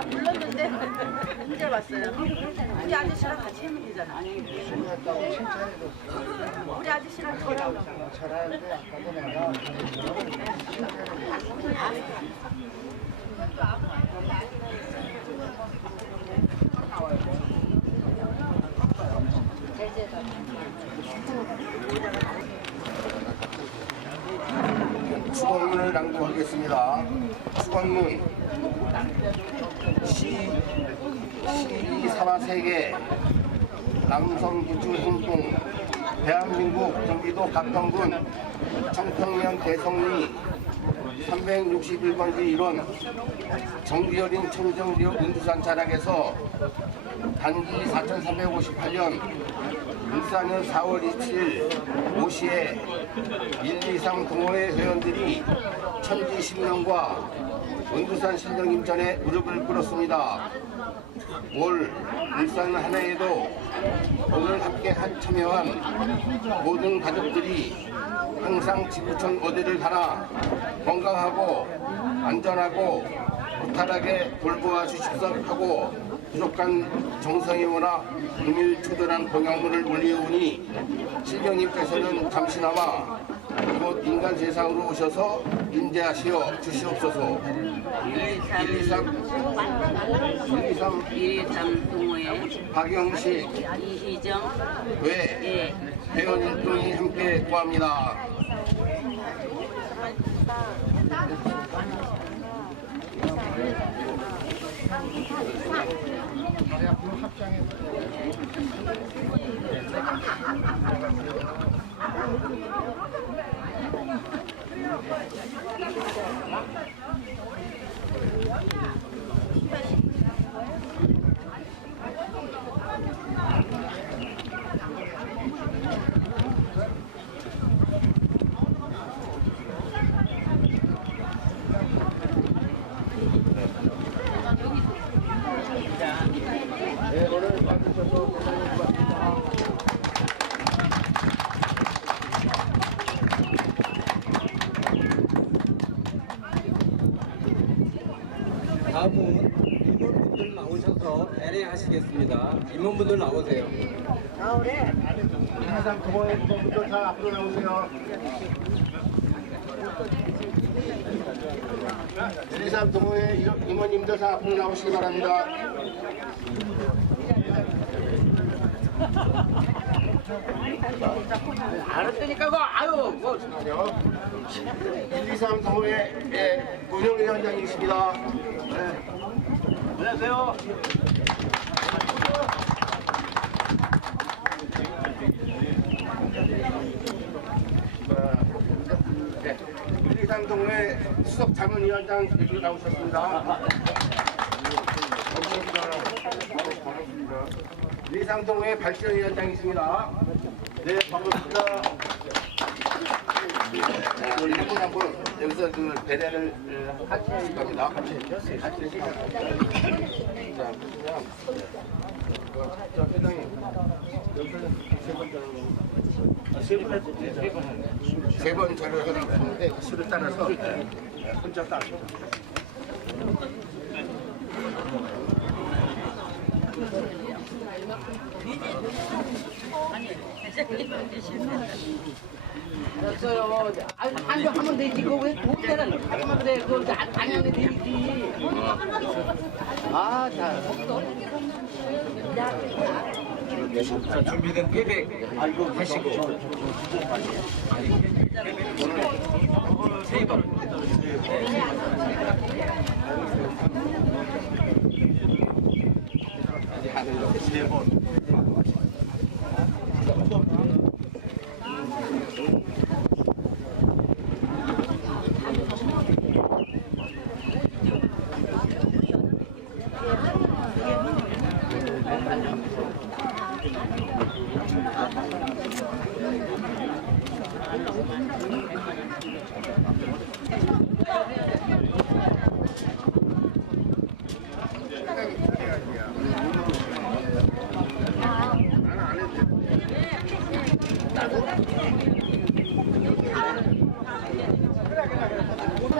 나 불렀는데 이제 왔어요. 우리 아저씨랑 같이 하면 되잖아. 우리 아저씨랑 저랑 수건문을 낭독하겠습니다. 수건문 시, 시 사화 세계 남성 기주 행동 대한민국 경기도 가평군 청평면 대성리 361번지 1원 정기어린 청정지역 은두산 자락에서 단기 4358년 울산은 4월 27일 5시에 1, 2, 3 동호회 회원들이 천지 신명과 은두산 신령 임전에 무릎을 꿇었습니다. 올 울산 하나에도 오늘 함께 한 참여한 모든 가족들이 항상 지구촌 어디를 가나 건강하고 안전하고 무탈하게 돌보아 주십사 하고 부족한 정성이오나 금일 초절한 공양물을 올리오니 신령님께서는 잠시나마 이곳 인간 세상으로 오셔서 임재하시어 주시옵소서. 1, 2, 3 1, 2, 3 이tam 동호회 박영식 이희정. 외 예. 회원 일동이 함께 구합니다. 네, 오늘 와주셔서 고맙습니 다. 다음은 임원분들 나오셔서 애례하시겠습니다. 임원분들 나오세요. 항상 동호회 분들 다 앞으로 나오세요. 1, 2, 3 동호회 임원님들 다 앞으로 나오시기 바랍니다. 알았다니까 그거 아유 뭐 1, 2, 3 동호회 운영위원장이십니다. 네. 안녕하세요. 네. 1, 2, 3 동호회 수석 자문위원장 여기로 나오셨습니다. 반갑습니다. 1, 2, 3 동호회 발전위원장이십니다. 네, 반갑습니다. 네, 우리 일본 한번 여기서 그 배례를 어, 같이 하실 겁니다. 같이 세번 절을 하는데 그 수를 따라서 혼자 따르죠. 됐어요. 아니 한명 하면 되지 그거 왜 동대는 하면 그래 그거 안 하면 되지. 아 자. 자, 준비된 패백 하시고 세 번. de Bor.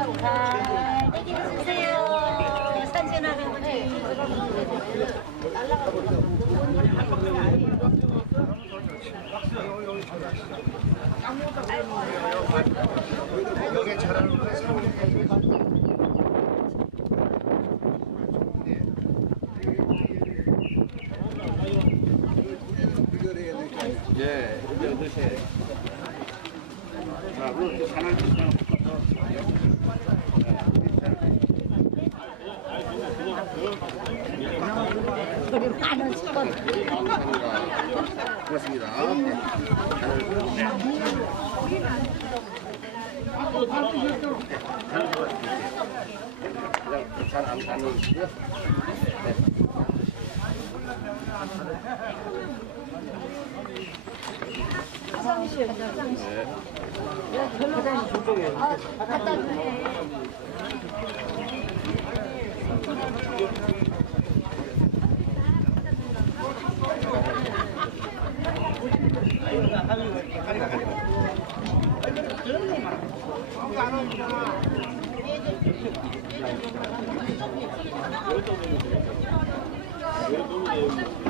세 번. 잘 쓰세요. 산진하는 예, 이제 드세. 자, 그럼 이제 하나 주세요. 고맙습니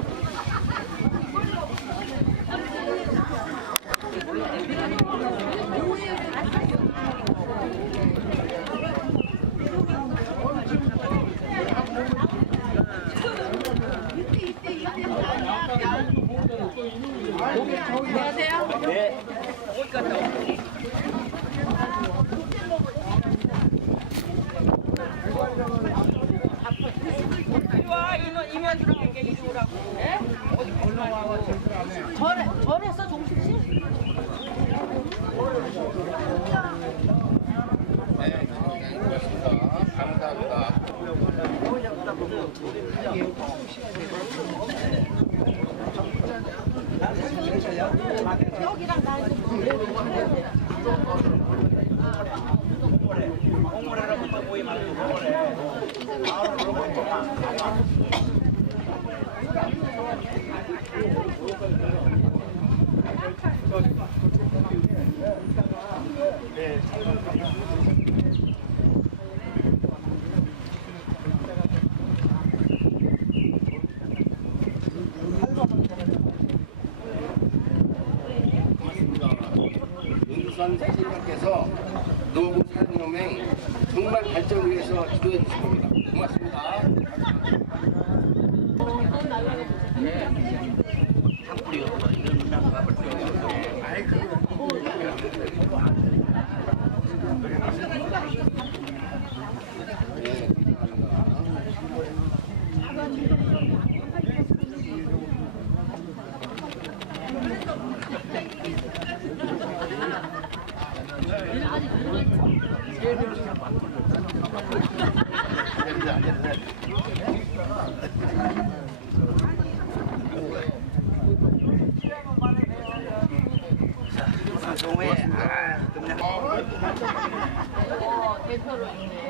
다. 잘안 다니시고요. 절, 절했어 종식 씨? 네, 고맙습니다. 감사합니다. 여기랑 나 윤두선 사진님께서 노구 산림은행 정말 발전을 위해서 기도해 주신 겁니다. 고맙습니다. 네, 감사합니다.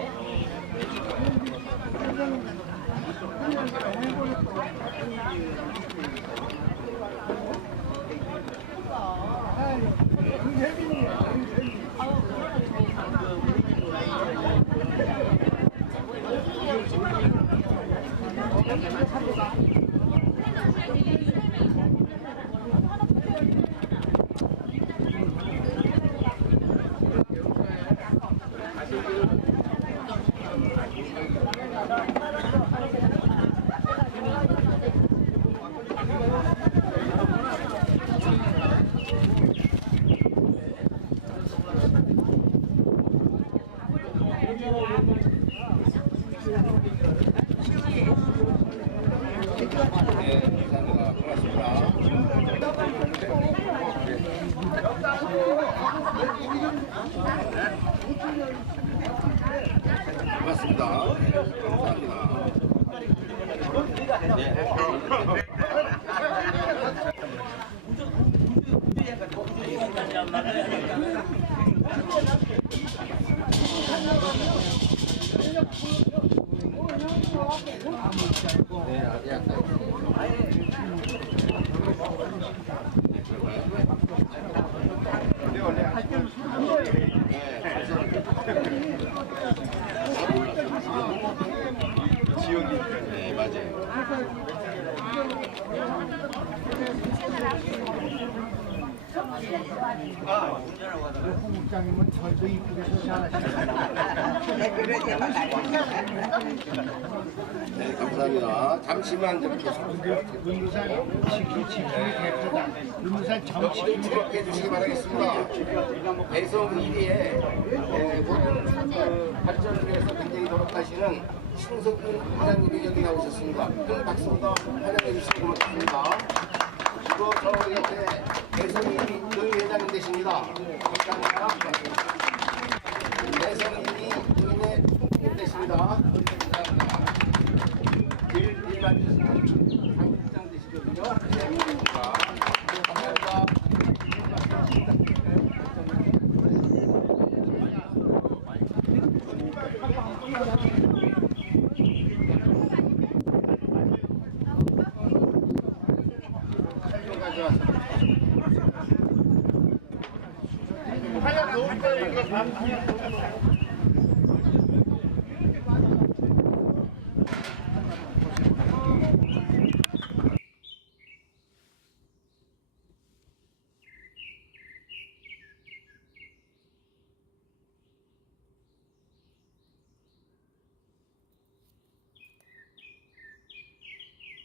있네. 네. 감사합니다. 네, 아직 약간. 네, 그럴까요? 네, 감사합니다. 홍국장님은 절도 이쁘게 해서 잘하시네요. 네, 감사합니다. 잠시만 좀 계속해주세요. 문두산 지키 지킴이 대표다. 문두산 정치 좀 주목해 주시기 바라겠습니다. 대성 1위에 모든 그 발전을 위해서 굉장히 노력하시는 신석균 회장님이 여기 나오셨습니다. 큰 박수로 환영해 주시기 고맙습니다. 그리고 저 옆에 대성 1위 노인 회장님 되십니다. 감사합니다. 대성 1위 노인의 총님 되십니다. 감사합니다. 길 일반 상장 되시거든요. 네, 고맙습니다. 감사합니다. 하나 놓을 거니까 반